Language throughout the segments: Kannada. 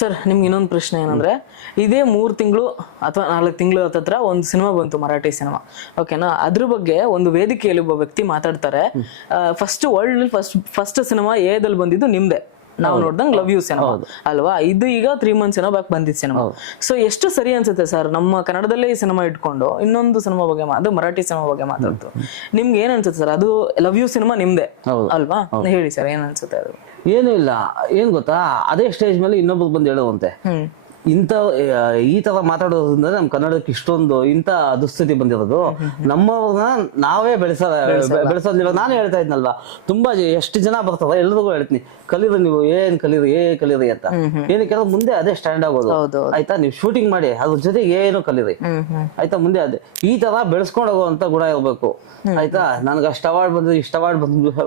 ಸರ್ ನಿಮ್ಗೆ ಇನ್ನೊಂದು ಪ್ರಶ್ನೆ ಏನಂದ್ರೆ, ಇದೇ 3 ತಿಂಗಳು ಅಥವಾ 4 ತಿಂಗಳು ಹತ್ತತ್ರ ಒಂದು ಸಿನಿಮಾ ಬಂತು, ಮರಾಠಿ ಸಿನಿಮಾ. ಓಕೆನಾ, ಅದ್ರ ಬಗ್ಗೆ ಒಂದು ವೇದಿಕೆಯಲ್ಲಿ ಒಬ್ಬ ವ್ಯಕ್ತಿ ಮಾತಾಡ್ತಾರೆ. ಫಸ್ಟ್ ವರ್ಲ್ಡ್ ಫಸ್ಟ್ ಸಿನಿಮಾ ಏದಲ್ಲಿ ಬಂದಿದ್ದು ನಿಮ್ದೆ, ನಾವು ನೋಡ್ದಂಗ್ ಲವ್ ಯು ಸಿನಿಮಾ ಅಲ್ವಾ. ಇದು ಈಗ 3 months ಏನೋ ಬ್ಯಾಕ್ ಬಂದಿದ್ ಸಿನಿಮಾ. ಸೊ ಎಷ್ಟು ಸರಿ ಅನ್ಸುತ್ತೆ ಸರ್ ನಮ್ಮ ಕನ್ನಡದಲ್ಲೇ ಈ ಸಿನಿಮಾ ಇಟ್ಕೊಂಡು ಇನ್ನೊಂದು ಸಿನಿಮಾ ಬಗ್ಗೆ ಅದು ಮರಾಠಿ ಸಿನಿಮಾ ಬಗ್ಗೆ ಮಾತಾಡ್ತು, ನಿಮ್ಗೆ ಏನ್ ಅನ್ಸುತ್ತೆ ಸರ್? ಅದು ಲವ್ ಯು ಸಿನಿಮಾ ನಿಮ್ದೆ ಅಲ್ವಾ, ಹೇಳಿ ಸರ್ ಏನ್ ಅನ್ಸುತ್ತೆ? ಅದು ಏನು ಇಲ್ಲ, ಏನ್ ಗೊತ್ತಾ, ಅದೇ ಸ್ಟೇಜ್ ಮೇಲೆ ಇನ್ನೊಬ್ರು ಬಂದು ಹೇಳುವಂತೆ ಈ ತರ ಮಾತಾಡೋದ್ರಿಂದ ನಮ್ ಕನ್ನಡಕ್ಕೆ ಇಷ್ಟೊಂದು ಇಂತ ದುಸ್ಥಿತಿ ಬಂದಿರೋದು, ನಮ್ಮವ್ರನ್ನ ನಾವೇ ಬೆಳೆಸೋದಿಲ್ಲ. ನಾನು ಹೇಳ್ತಾ ಇದ್ನಲ್ವಾ, ತುಂಬಾ ಎಷ್ಟು ಜನ ಬರ್ತಾವ ಎಲ್ರಿಗೂ ಹೇಳ್ತೀನಿ, ಕಲೀರಿ ನೀವು, ಕಲೀರಿ ಅಂತ. ಏನಕ್ಕೆ ಮುಂದೆ ಅದೇ ಸ್ಟ್ಯಾಂಡ್ ಆಗೋದು ಆಯ್ತಾ. ನೀವು ಶೂಟಿಂಗ್ ಮಾಡಿ ಅದ್ರ ಜೊತೆ ಏನು ಕಲೀರಿ ಆಯ್ತಾ. ಮುಂದೆ ಅದೇ ಈ ತರ ಬೆಳೆಸ್ಕೊಂಡು ಹೋಗುವಂತ ಗುಣ ಇರ್ಬೇಕು ಆಯ್ತಾ. ನನ್ಗೆ ಅಷ್ಟು ಅವಾರ್ಡ್ ಬಂದಿದೆ, ಇಷ್ಟ ಅವಾರ್ಡ್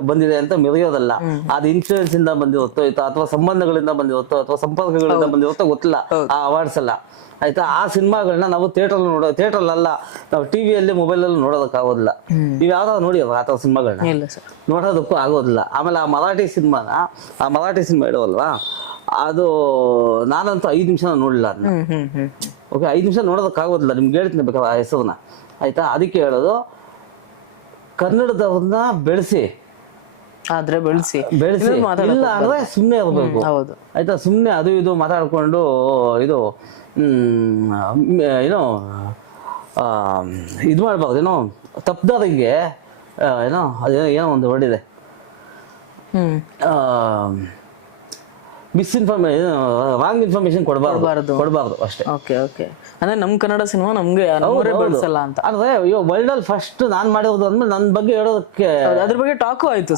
ಬಂದಿದೆ ಅಂತ ಮೆರೆಯೋದಲ್ಲ. ಅದು ಇನ್ಫ್ಲೂಯೆನ್ಸ್ ಇಂದ ಬಂದಿರುತ್ತೋ ಅಥವಾ ಸಂಬಂಧಗಳಿಂದ ಬಂದಿರುತ್ತೋ ಅಥವಾ ಸಂಪರ್ಕಗಳಿಂದ ಬಂದಿರುತ್ತೋ ಗೊತ್ತಿಲ್ಲ ಆ ಅವಾರ್ಡ್ಸ್ ಎಲ್ಲ ಆಯ್ತಾ. ಆ ಸಿನಿಮಾಗಳನ್ನ ನಾವು ಥಿಯೇಟರ್ ಅಲ್ಲ, ನಾವು ಟಿವಿಯಲ್ಲಿ ಮೊಬೈಲಲ್ಲಿ ನೋಡೋದಕ್ಕಾಗೋದಿಲ್ಲ. ನೀವು ಯಾವ್ದಾದ್ರು ನೋಡಿ ಆ ಥರ ಸಿನಿಮಾಗಳನ್ನ ನೋಡೋದಕ್ಕೂ ಆಗೋದಿಲ್ಲ. ಆಮೇಲೆ ಆ ಮರಾಠಿ ಸಿನಿಮಾ ಇಡೋಲ್ವಾ, ಅದು ನಾನಂತೂ 5 ನಿಮಿಷ ನೋಡಲಿಲ್ಲ ಅದನ್ನ. ಓಕೆ, 5 ನಿಮಿಷ ನೋಡೋದಕ್ಕಾಗೋದಿಲ್ಲ. ನಿಮ್ಗೆ ಹೇಳ್ತೀನಿ ಬೇಕಾದ್ರೆ ಆ ಹೆಸರನ್ನ ಆಯ್ತಾ. ಅದಕ್ಕೆ ಹೇಳೋದು, ಕನ್ನಡದವ್ರನ್ನ ಬೆಳೆಸಿ ಇಲ್ಲ ಅಂದ್ರೆ ಸುಮ್ಮನೆ ಇರ್ಬೇಕು ಆಯ್ತಾ. ಸುಮ್ಮನೆ ಅದು ಇದು ಮಾತಾಡ್ಕೊಂಡು ಇದು ಏನೋ ಇದು ಮಾಡ್ಬಾರ್ದು. ಏನೋ ತಪ್ಪದಾರಿಗೆ ಏನೋ ಒಂದು ಹೊರಡಿದೆ, ರಾಂಗ್ ಇನ್ಫಾರ್ಮೇಶನ್ ಕೊಡಬಾರ್ದು ಅಷ್ಟೇ. ಅಂದ್ರೆ ನಮ್ ಕನ್ನಡ ಸಿನಿಮಾ ನಮ್ಗೆ ಬೆಳೆಸಲ್ಲ ಅಂತ. ಅಂದ್ರೆ ವರ್ಲ್ಡ್ ಅಲ್ಲಿ ಫಸ್ಟ್ ನಾನ್ ಮಾಡಿರೋದು ಅಂದ್ಮೇಲೆ ನನ್ನ ಬಗ್ಗೆ ಹೇಳೋದಕ್ಕೆ ಅದ್ರ ಬಗ್ಗೆ ಟಾಕು ಆಯ್ತು.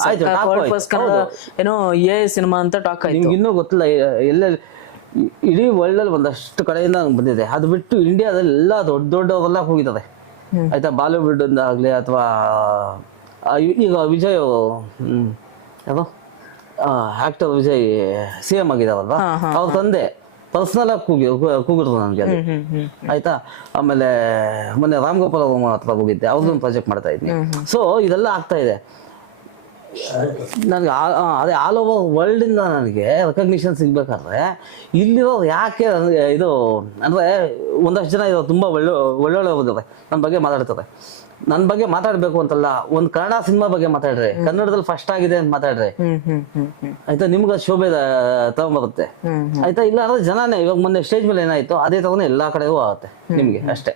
ಏನೋ ಸಿನಿಮಾ ಅಂತ ಟಾಕ್ ಆಯ್ತು. ನಿಮ್ಗೆ ಇನ್ನೂ ಗೊತ್ತಿಲ್ಲ, ಎಲ್ಲೆಲ್ಲಿ ಇಡೀ ವರ್ಲ್ಡ್ ಅಲ್ಲಿ ಒಂದಷ್ಟು ಕಡೆಯಿಂದ ಬಂದಿದೆ. ಅದು ಬಿಟ್ಟು ಇಂಡಿಯಾದಲ್ಲಿ ಎಲ್ಲ ದೊಡ್ಡವರೆಲ್ಲ ಹೋಗಿದ್ದಾರೆ ಆಯ್ತಾ. ಬಾಲಿವುಡ್ ಇಂದ ಆಗ್ಲಿ ಅಥವಾ ಈಗ ವಿಜಯ್ ಯಾರೋ ಆಕ್ಟರ್ ವಿಜಯ್ CM ಆಗಿದಾರಲ್ವಾ, ಅವ್ರ ತಂದೆ ಪರ್ಸನಲ್ ಆಗಿ ಕೂಗಿದ್ರು ನನಗೆ ಅದು ಆಯ್ತಾ. ಆಮೇಲೆ ಮೊನ್ನೆ ರಾಮ್ ಗೋಪಾಲ್ ವರ್ಮ ಹತ್ರ ಹೋಗಿದ್ದೆ, ಅವ್ರದ್ದೊಂದು ಪ್ರಾಜೆಕ್ಟ್ ಮಾಡ್ತಾ ಇದ್ದೀನಿ. ಸೊ ಇದೆಲ್ಲ ಆಗ್ತಾ ಇದೆ ನನಗೆ. ಅದೇ ಆಲ್ ಓವರ್ ವರ್ಲ್ಡ್ ಇಂದ ನನಗೆ ರೆಕಗ್ನಿಷನ್ ಸಿಗ್ಬೇಕಾದ್ರೆ ಇಲ್ಲಿರೋರು ಯಾಕೆ ಇದು ಅಂದ್ರೆ, ಒಂದಷ್ಟು ಜನ ಇರೋ ತುಂಬಾ ಒಳ್ಳೊಳ್ಳೆ ಓದಿದ್ರೆ ನನ್ನ ಬಗ್ಗೆ ಮಾತಾಡ್ತಾರೆ. ನನ್ನ ಬಗ್ಗೆ ಮಾತಾಡ್ಬೇಕು ಅಂತಲ್ಲ, ಒಂದ್ ಕನ್ನಡ ಸಿನಿಮಾ ಬಗ್ಗೆ ಮಾತಾಡ್ರಿ, ಕನ್ನಡದಲ್ಲಿ ಫಸ್ಟ್ ಆಗಿದೆ ಅಂತ ಮಾತಾಡ್ರಿ ಆಯ್ತಾ. ನಿಮ್ಗೆ ಶೋಭೆ ತಗೊಂಬರುತ್ತೆ ಆಯ್ತಾ. ಇಲ್ಲ ಅಂದ್ರೆ ಜನನೇ ಇವಾಗ ಮೊನ್ನೆ ಸ್ಟೇಜ್ ಮೇಲೆ ಏನಾಯ್ತು ಅದೇ ತಗೊಂಡು ಎಲ್ಲಾ ಕಡೆಗೂ ಆಗುತ್ತೆ ನಿಮ್ಗೆ ಅಷ್ಟೇ.